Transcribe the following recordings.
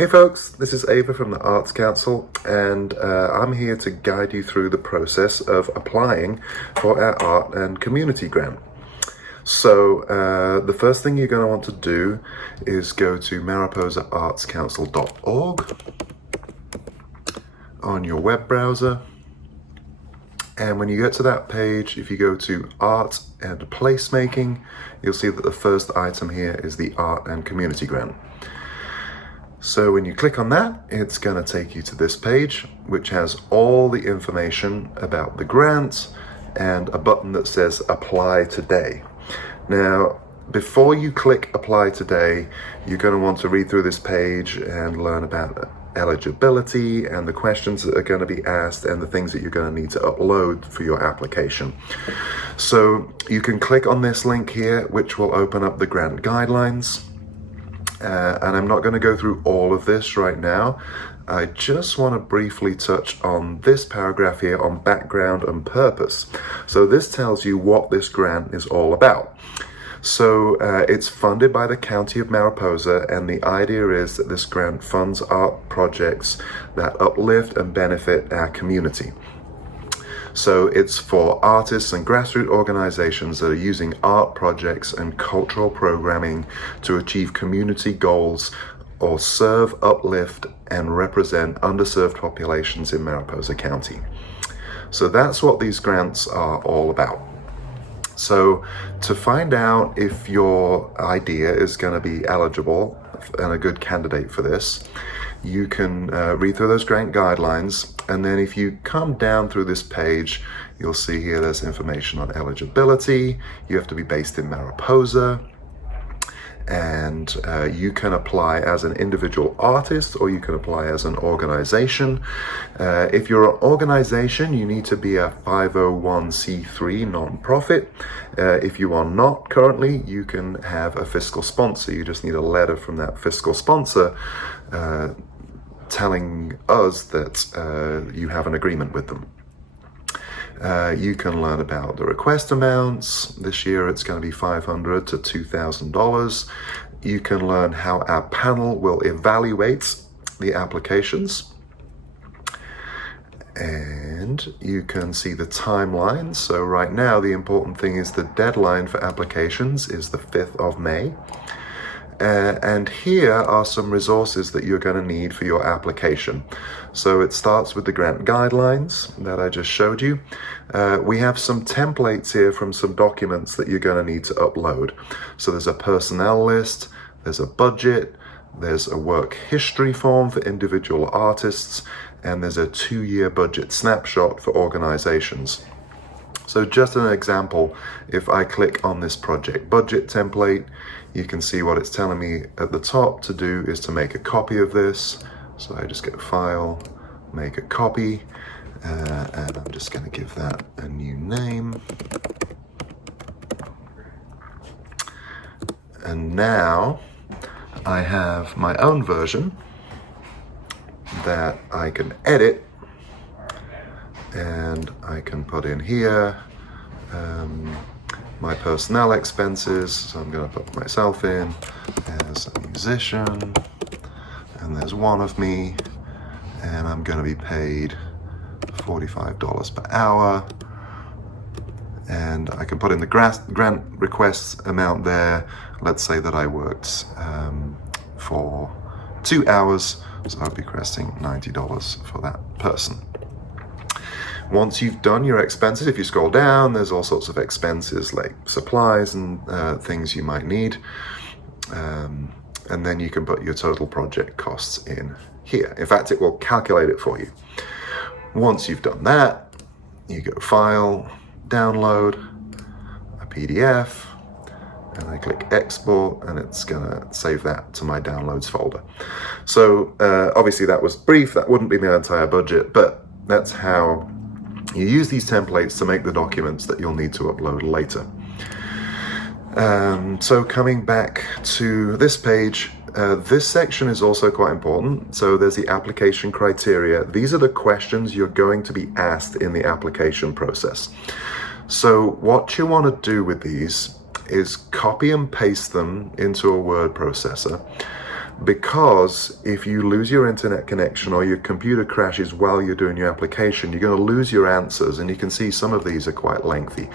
Hey folks, this is Ava from the Arts Council, and I'm here to guide you through the process of applying for our art and community grant. So the first thing you're going to want to do is go to mariposaartscouncil.org on your web browser. And when you get to that page, if you go to Art and Placemaking, you'll see that the first item here is the Art and Community Grant. So when you click on that, it's going to take you to this page, which has all the information about the grant and a button that says Apply Today. Now, before you click Apply Today, you're going to want to read through this page and learn about eligibility and the questions that are going to be asked and the things that you're going to need to upload for your application. So you can click on this link here, which will open up the grant guidelines. And I'm not going to go through all of this right now. I just want to briefly touch on this paragraph here on background and purpose. So this tells you what this grant is all about. So it's funded by the County of Mariposa, and the idea is that this grant funds art projects that uplift and benefit our community. So it's for artists and grassroots organizations that are using art projects and cultural programming to achieve community goals or serve, uplift, and represent underserved populations in Mariposa County. So that's what these grants are all about. So to find out if your idea is going to be eligible and a good candidate for this, you can read through those grant guidelines, and then if you come down through this page, you'll see here there's information on eligibility. You have to be based in Mariposa, and you can apply as an individual artist or you can apply as an organization. If you're an organization, you need to be a 501c3 nonprofit. If you are not currently, you can have a fiscal sponsor. You just need a letter from that fiscal sponsor telling us that you have an agreement with them. You can learn about the request amounts. This year it's going to be $500 to $2,000. You can learn how our panel will evaluate the applications. And you can see the timeline. So right now the important thing is the deadline for applications is the 5th of May. And here are some resources that you're going to need for your application. So it starts with the grant guidelines that I just showed you. We have some templates here from some documents that you're going to need to upload. So there's a personnel list, there's a budget, there's a work history form for individual artists, and there's a 2-year budget snapshot for organizations. So just an example, if I click on this project budget template, you can see what it's telling me at the top to do is to make a copy of this. So I just get File, make a copy, and I'm just going to give that a new name. And now I have my own version that I can edit, and I can put in here my personnel expenses. So I'm going to put myself in as a musician, and there's one of me, and I'm going to be paid $45 per hour. And I can put in the grant request amount there. Let's say that I worked for 2 hours, so I'll be requesting $90 for that person. Once you've done your expenses, if you scroll down, there's all sorts of expenses like supplies and things you might need. And then you can put your total project costs in here. In fact, it will calculate it for you. Once you've done that, you go File, Download, a PDF, and I click Export, and it's gonna save that to my Downloads folder. So obviously that was brief, that wouldn't be my entire budget, but that's how you use these templates to make the documents that you'll need to upload later. So coming back to this page, this section is also quite important. So there's the application criteria. These are the questions you're going to be asked in the application process. So what you want to do with these is copy and paste them into a word processor. because if you lose your internet connection or your computer crashes while you're doing your application, you're going to lose your answers, and you can see some of these are quite lengthy.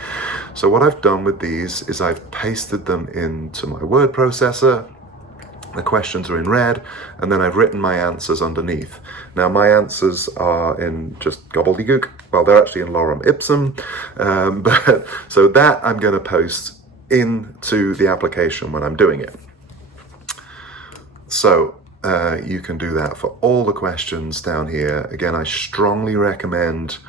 So what I've done with these is I've pasted them into my word processor. The questions are in red, and then I've written my answers underneath. Now my answers are in just gobbledygook. Well, they're actually in lorem ipsum, but so that I'm going to post into the application when I'm doing it. So you can do that for all the questions down here. Again, I strongly recommend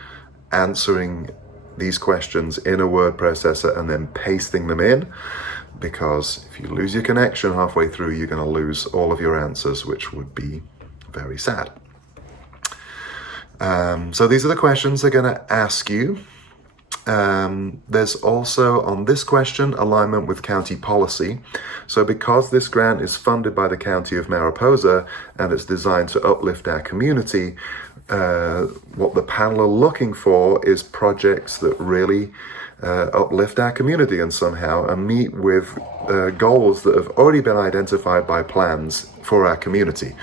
answering these questions in a word processor and then pasting them in, because if you lose your connection halfway through, you're going to lose all of your answers, which would be very sad. So these are the questions they're going to ask you. There's also on this question alignment with county policy. So because this grant is funded by the County of Mariposa and it's designed to uplift our community, what the panel are looking for is projects that really uplift our community and somehow and meet with goals that have already been identified by plans for our community.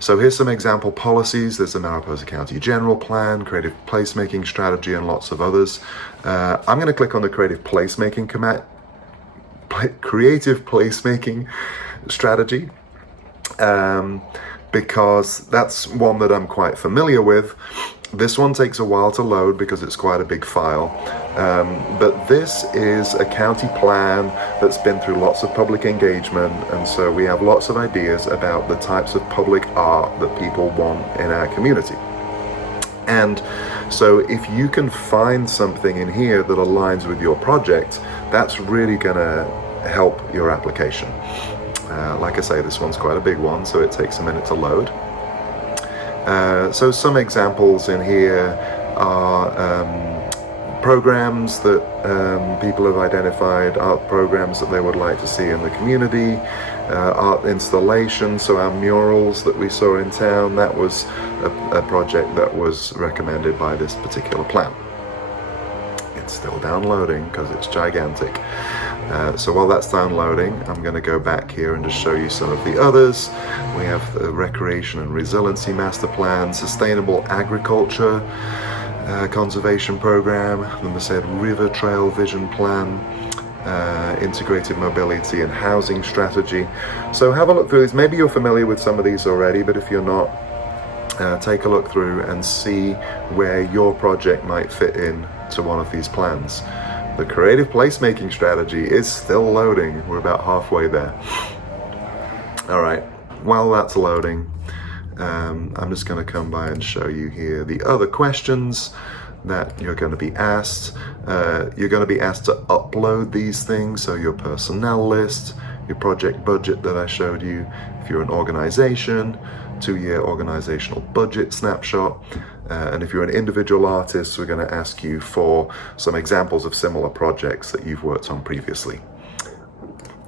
So here's some example policies. There's the Mariposa County General Plan, Creative Placemaking Strategy, and lots of others. I'm going to click on the Creative Placemaking Strategy because that's one that I'm quite familiar with. This one takes a while to load because it's quite a big file, but this is a county plan that's been through lots of public engagement, and so we have lots of ideas about the types of public art that people want in our community. And so if you can find something in here that aligns with your project, that's really going to help your application. Like I say, this one's quite a big one, so it takes a minute to load. So some examples in here are programs that people have identified, art programs that they would like to see in the community, art installations. So our murals that we saw in town, that was a project that was recommended by this particular plan. It's still downloading because it's gigantic. So while that's downloading, I'm going to go back here and just show you some of the others. We have the Recreation and Resiliency Master Plan, Sustainable Agriculture Conservation Program, the Merced River Trail Vision Plan, Integrated Mobility and Housing Strategy. So have a look through these. Maybe you're familiar with some of these already, but if you're not, take a look through and see where your project might fit in to one of these plans. The Creative Placemaking Strategy is still loading. We're about halfway there. All right, while that's loading, I'm just going to come by and show you here the other questions that you're going to be asked. You're going to be asked to upload these things, so your personnel list, your project budget that I showed you, if you're an organization, 2-year organizational budget snapshot, and if you're an individual artist, we're going to ask you for some examples of similar projects that you've worked on previously.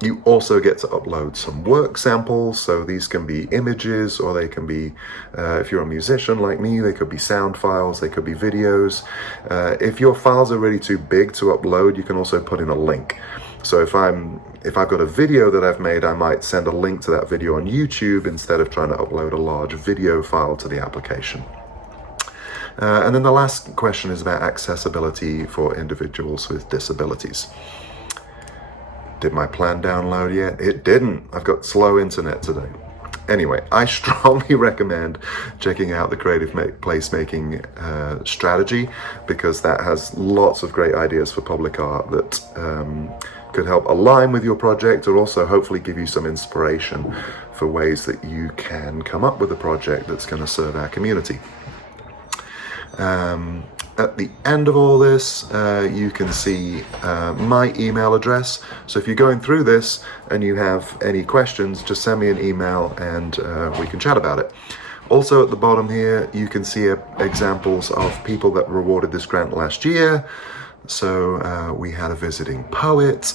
You also get to upload some work samples, so these can be images, or they can be, if you're a musician like me, they could be sound files, they could be videos. If your files are really too big to upload, you can also put in a link. So if I've got a video that I've made, I might send a link to that video on YouTube instead of trying to upload a large video file to the application. And then the last question is about accessibility for individuals with disabilities. Did my plan download yet? It didn't. I've got slow internet today. Anyway, I strongly recommend checking out the Creative Placemaking Strategy, because that has lots of great ideas for public art that could help align with your project, or also hopefully give you some inspiration for ways that you can come up with a project that's going to serve our community. At the end of all this, you can see my email address. So if you're going through this and you have any questions, just send me an email and we can chat about it. Also at the bottom here, you can see examples of people that were awarded this grant last year. So we had a visiting poet,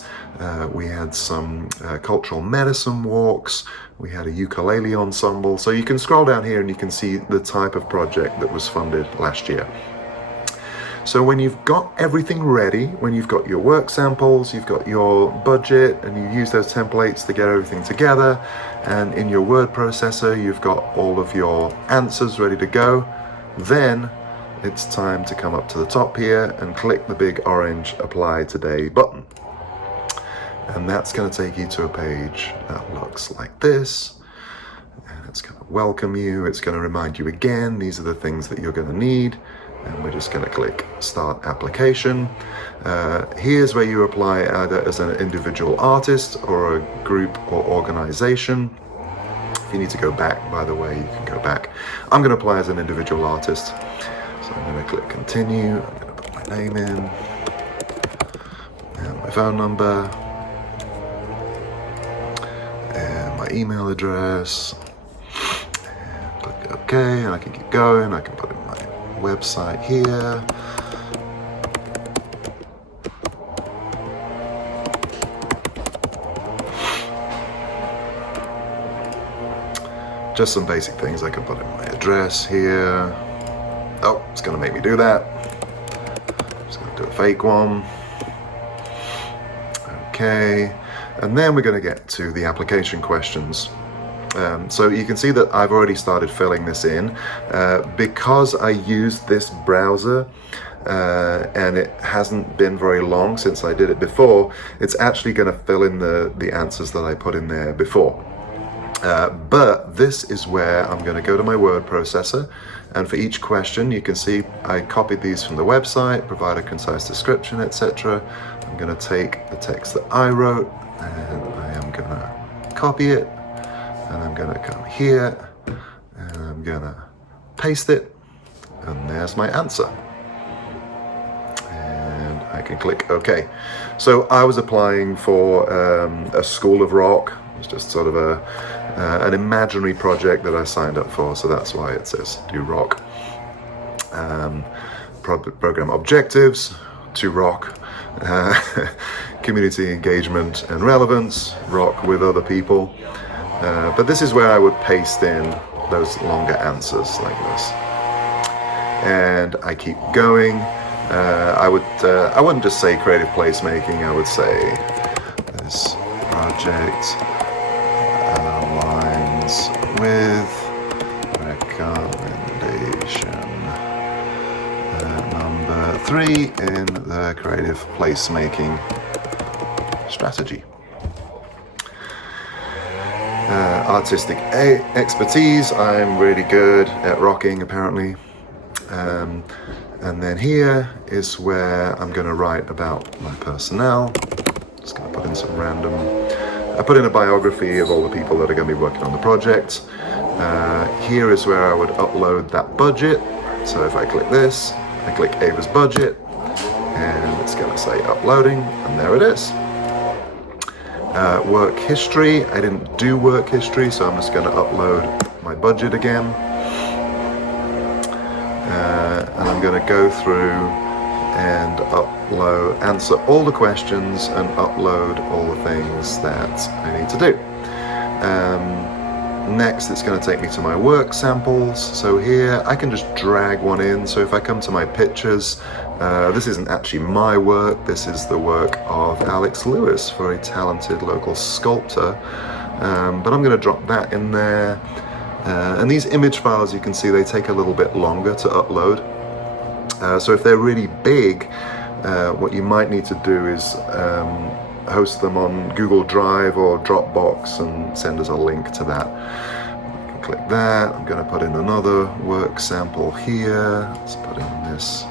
we had some cultural medicine walks, we had a ukulele ensemble. So you can scroll down here and you can see the type of project that was funded last year. So when you've got everything ready, when you've got your work samples, you've got your budget, and you use those templates to get everything together, and in your word processor you've got all of your answers ready to go, then it's time to come up to the top here and click the big orange Apply Today button. And that's going to take you to a page that looks like this. And it's going to welcome you. It's going to remind you again, these are the things that you're going to need. And we're just going to click Start Application. Here's where you apply either as an individual artist or a group or organization. If you need to go back, by the way, you can go back. I'm going to apply as an individual artist. So I'm going to click Continue. I'm going to put my name in and my phone number and my email address. And click OK, and I can keep going. I can put in my website here. Just some basic things. I can put in my address here. Oh, it's going to make me do that. I'm just going to do a fake one. Okay, and then we're going to get to the application questions. So you can see that I've already started filling this in. Because I used this browser and it hasn't been very long since I did it before, it's actually going to fill in the answers that I put in there before. But this is where I'm going to go to my word processor, and for each question you can see I copied these from the website, provide a concise description, etc. I'm going to take the text that I wrote and I am going to copy it, and I'm going to come here and I'm going to paste it, and there's my answer. And I can click OK. So I was applying for a School of Rock. It's just sort of an imaginary project that I signed up for, so that's why it says Do Rock. Program objectives, to rock. Community engagement and relevance, rock with other people. But this is where I would paste in those longer answers like this. And I keep going. I wouldn't just say creative placemaking, I would say this project aligns with recommendation number 3 in the creative placemaking strategy. Artistic expertise, I'm really good at rocking apparently. And then here is where I'm going to write about my personnel. Just going to put in some random, I put in a biography of all the people that are going to be working on the project. Here is where I would upload that budget. So if I click this, I click Ava's budget, and it's going to say uploading, and there it is. Work history, I didn't do work history, so I'm just going to upload my budget again. And I'm going to go through and answer all the questions and upload all the things that I need to do. Next, it's going to take me to my work samples. So here I can just drag one in. So if I come to my pictures, this isn't actually my work, this is the work of Alex Lewis, very talented local sculptor. But I'm going to drop that in there. And these image files, you can see they take a little bit longer to upload. So if they're really big, what you might need to do is host them on Google Drive or Dropbox and send us a link to that. I can click that. I'm going to put in another work sample here. Let's put in this.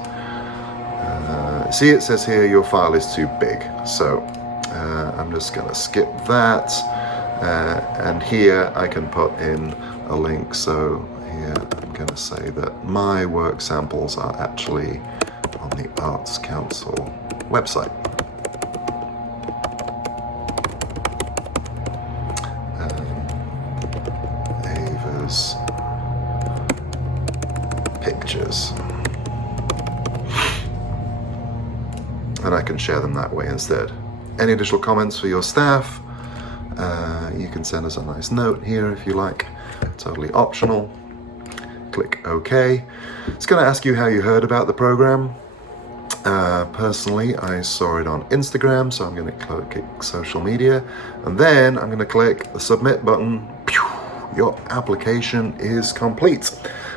See, it says here your file is too big. So I'm just going to skip that. And here I can put in a link. So here I'm going to say that my work samples are actually on the Arts Council website. Ava's pictures. And I can share them that way instead. Any additional comments for your staff? You can send us a nice note here if you like. Totally optional. Click OK. It's going to ask you how you heard about the program. Personally, I saw it on Instagram, so I'm going to click social media, and then I'm going to click the submit button. Pew! Your application is complete.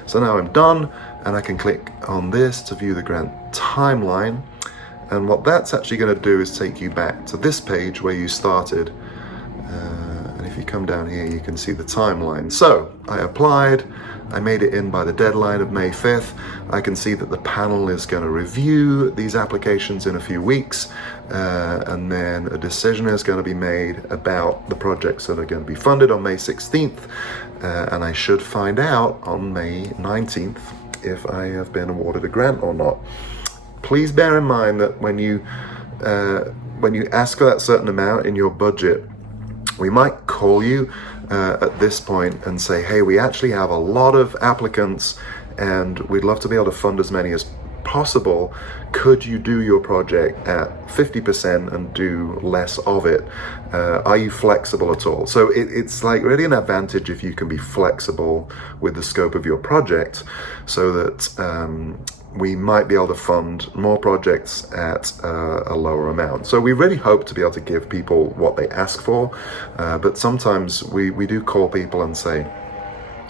So now I'm done, and I can click on this to view the grant timeline. And what that's actually going to do is take you back to this page where you started. And if you come down here, you can see the timeline. So I applied, I made it in by the deadline of May 5th. I can see that the panel is going to review these applications in a few weeks, and then a decision is going to be made about the projects that are going to be funded on May 16th, and I should find out on May 19th if I have been awarded a grant or not. Please bear in mind that when you ask for that certain amount in your budget, we might call you at this point and say, hey, we actually have a lot of applicants and we'd love to be able to fund as many as possible. Could you do your project at 50% and do less of it? Are you flexible at all? So it's like really an advantage if you can be flexible with the scope of your project, so that we might be able to fund more projects at a lower amount. So we really hope to be able to give people what they ask for, but sometimes we do call people and say,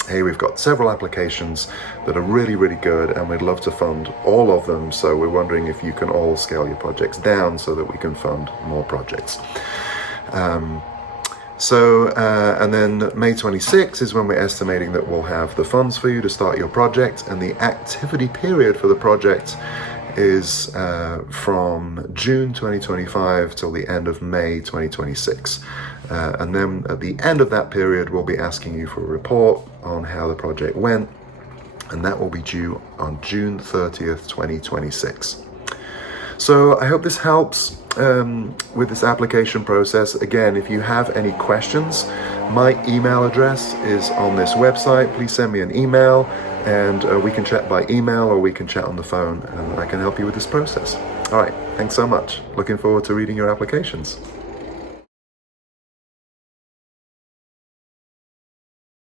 hey, we've got several applications that are really, really good and we'd love to fund all of them, so we're wondering if you can all scale your projects down so that we can fund more projects. And then May 26 is when we're estimating that we'll have the funds for you to start your project, and the activity period for the project is from June 2025 till the end of May 2026. And then at the end of that period, we'll be asking you for a report on how the project went, and that will be due on June 30th, 2026. So I hope this helps with this application process. Again, if you have any questions, my email address is on this website. Please send me an email, and we can chat by email or we can chat on the phone, and I can help you with this process. All right, thanks so much. Looking forward to reading your applications.